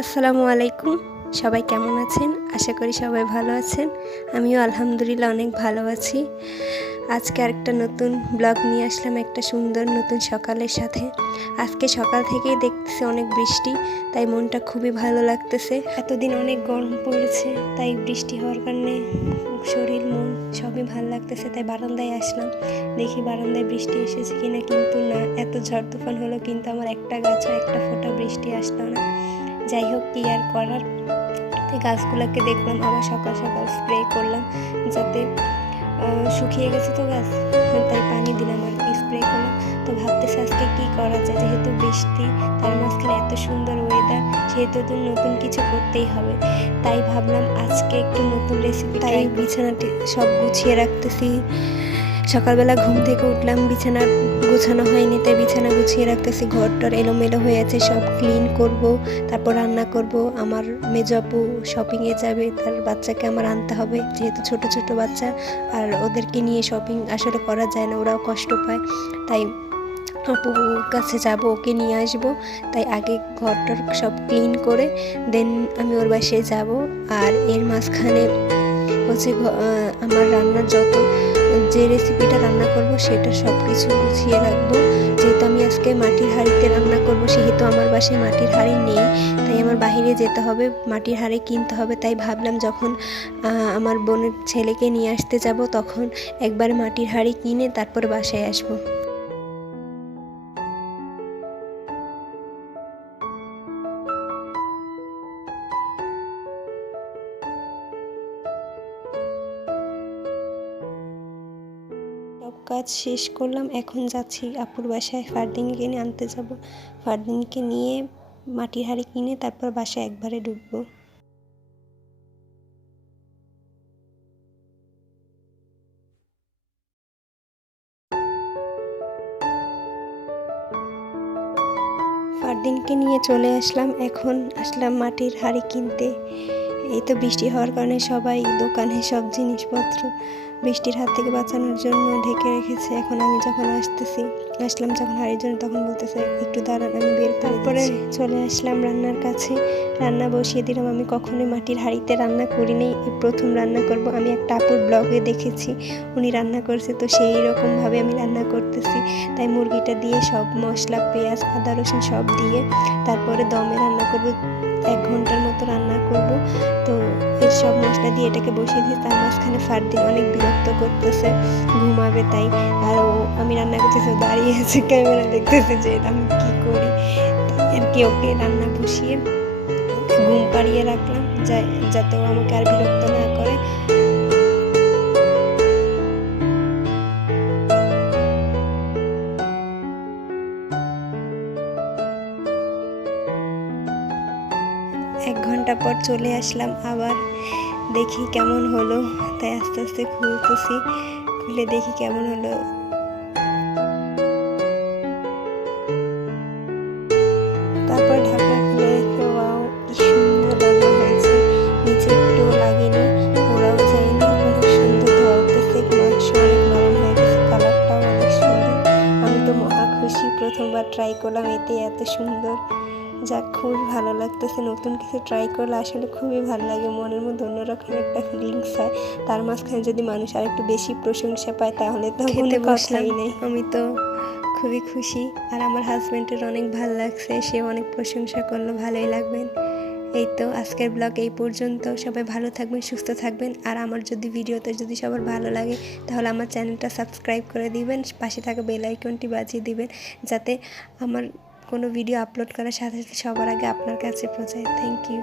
আসসালামু আলাইকুম। সবাই কেমন আছেন? আশা করি সবাই ভালো আছেন। আমিও আলহামদুলিল্লাহ অনেক ভালো আছি। আজকে আরেকটা নতুন ব্লগ নিয়ে আসলাম একটা সুন্দর নতুন সকালের সাথে। আজকে সকাল থেকেই দেখতেছি অনেক বৃষ্টি, তাই মনটা খুবই ভালো লাগতেছে। এতদিন অনেক গরম পড়েছে, তাই বৃষ্টি হওয়ার কারণে শরীর মন সবই ভালো লাগতেছে। তাই বারান্দায় আসলাম, দেখি বারান্দায় বৃষ্টি এসেছে কিনা, কিন্তু না, এত ঝড় তুফান হলো কিন্তু আমার একটা গাছও একটা ফোঁটা বৃষ্টি আসলো না। যাই হোক, কি আর করার। তাই গাছগুলোকে দেখলাম, আবার সকাল সকাল স্প্রে করলাম, যাতে শুকিয়ে গেছে তো গাছ, তাই পানি দিলাম আর কি, স্প্রে করলাম। তো ভাবতেছি আজকে কী করা যায়, যেহেতু বৃষ্টি, তার মাঝখানে এত সুন্দর ওয়েদার, সেহেতু তো নতুন কিছু করতেই হবে। তাই ভাবলাম আজকে একটু নতুন রেসিপি। তাই বিছানাটি সব গুছিয়ে রাখতেছি। সকালবেলা ঘুম থেকে উঠলাম, বিছানা গোছানো হয়নি, তাই বিছানা গুছিয়ে রাখতেছি। ঘরটার এলোমেলো হয়ে আছে, সব ক্লিন করব, তারপর রান্না করব। আমার মেজো আপু শপিংয়ে যাবে, তার বাচ্চাকে আমার আনতে হবে, যেহেতু ছোট ছোট বাচ্চা, আর ওদেরকে নিয়ে শপিং আসলে করা যায় না, ওরাও কষ্ট পায়। তাই আপুর কাছে যাব, ওকে নিয়ে আসবো। তাই আগে ঘরটার সব ক্লিন করে দেন আমি ওর বাসায় যাব। আর এর মাঝখানে হচ্ছে আমার রান্নার যে রেসিপিটা রান্না করব সেটা সব কিছু গুছিয়ে রাখবো। যেহেতু আমি আজকে মাটির হাঁড়িতে রান্না করব, সেহেতু আমার বাসায় মাটির হাঁড়ি নেই, তাই আমার বাইরে যেতে হবে, মাটির হাঁড়ি কিনতে হবে। তাই ভাবলাম যখন আমার বোনের ছেলেকে নিয়ে আসতে যাব, তখন একবার মাটির হাঁড়ি কিনে তারপর বাসায় আসবো। সব কাজ শেষ করলাম, এখন যাচ্ছি আপুর বাসায়, ফারদিনকে নিয়ে আনতে যাব। ফারদিনকে নিয়ে মাটির হাঁড়ি কিনে তারপর বাসায় একবারে ঢুকবো। ফারদিনকে নিয়ে চলে আসলাম, এখন আসলাম মাটির হাঁড়ি কিনতে। এই তো বৃষ্টি হওয়ার কারণে সবাই দোকানে সব জিনিসপত্র বৃষ্টির হাত থেকে বাঁচানোর জন্য ঢেকে রেখেছে। এখন আমি যখন আসলাম যখন হাঁড়ির জন্য, তখন বলতেছে একটু দাঁড়ান, আমি বের তারপরে চলে আসলাম রান্নার কাছে, রান্না বসিয়ে দিলাম। আমি কখনোই মাটির হাঁড়িতে রান্না করি নাই, এই প্রথম রান্না করব। আমি একটা আপুর ব্লগে দেখেছি, উনি রান্না করছে, তো সেই রকমভাবে আমি রান্না করতেছি। তাই মুরগিটা দিয়ে সব মশলা, পেঁয়াজ, আদা, রসুন সব দিয়ে তারপরে দমে রান্না করব, 1 ঘন্টার মতো রান্না করব। তো এর সব মশলা দিয়ে এটাকে বসিয়ে দিয়ে, তার মাঝখানে ফারদিন অনেক বিরক্ত করতেছে, ঘুমাবে তাই। আর আমি রান্না করতেছি, দাঁড়িয়ে আছে, ক্যামেরা দেখতেছে যে আমি কি করি। আর কি ওকে রান্না বসিয়ে ঘুম পাড়িয়ে রাখলাম, যাতে ও আমাকে আর বিরক্ত না করে। এক ঘন্টা পর চলে আসলাম, আবার দেখি কেমন হলো। তাই আস্তে আস্তে খুলে দেখি কেমন হলো। তারপর ঢাকা খুলে দেখি, ওয়াও, কি সুন্দর রান্না হয়েছে। নিচে একটুও লাগেনি, পোড়াও যায়নি, অনেক সুন্দর ধোয়া উঠতেছে, মাংস অনেক নরম হয়ে গেছে, কালারটাও অনেক সুন্দর। আমি তো মহা খুশি, প্রথমবার ট্রাই করলাম, এতে এত সুন্দর। যাক, খুবই ভালো লাগতেছে। নতুন কিছু ট্রাই করলে আসলে খুবই ভালো লাগে, মনের মধ্যে অন্যরকম একটা ফিলিংস হয়। তার মাঝখানে যদি মানুষ আর একটু বেশি প্রশংসা পায়, তাহলে তো কোনো কথাই নেই। আমি তো খুবই খুশি, আর আমার হাজব্যান্ডের অনেক ভালো লাগছে, সে অনেক প্রশংসা করলো, ভালোই লাগবেন। এই তো আজকের ব্লগ এই পর্যন্ত। সবাই ভালো থাকবেন, সুস্থ থাকবেন। আর আমার ভিডিওতে যদি সবার ভালো লাগে, তাহলে আমার চ্যানেলটা সাবস্ক্রাইব করে দিবেন, পাশে থাকা বেল আইকনটি বাজিয়ে দিবেন, যাতে আমার কোনো ভিডিও আপলোড করার সাথে সাথে সবার আগে আপনার কাছে পৌঁছায়। Thank you.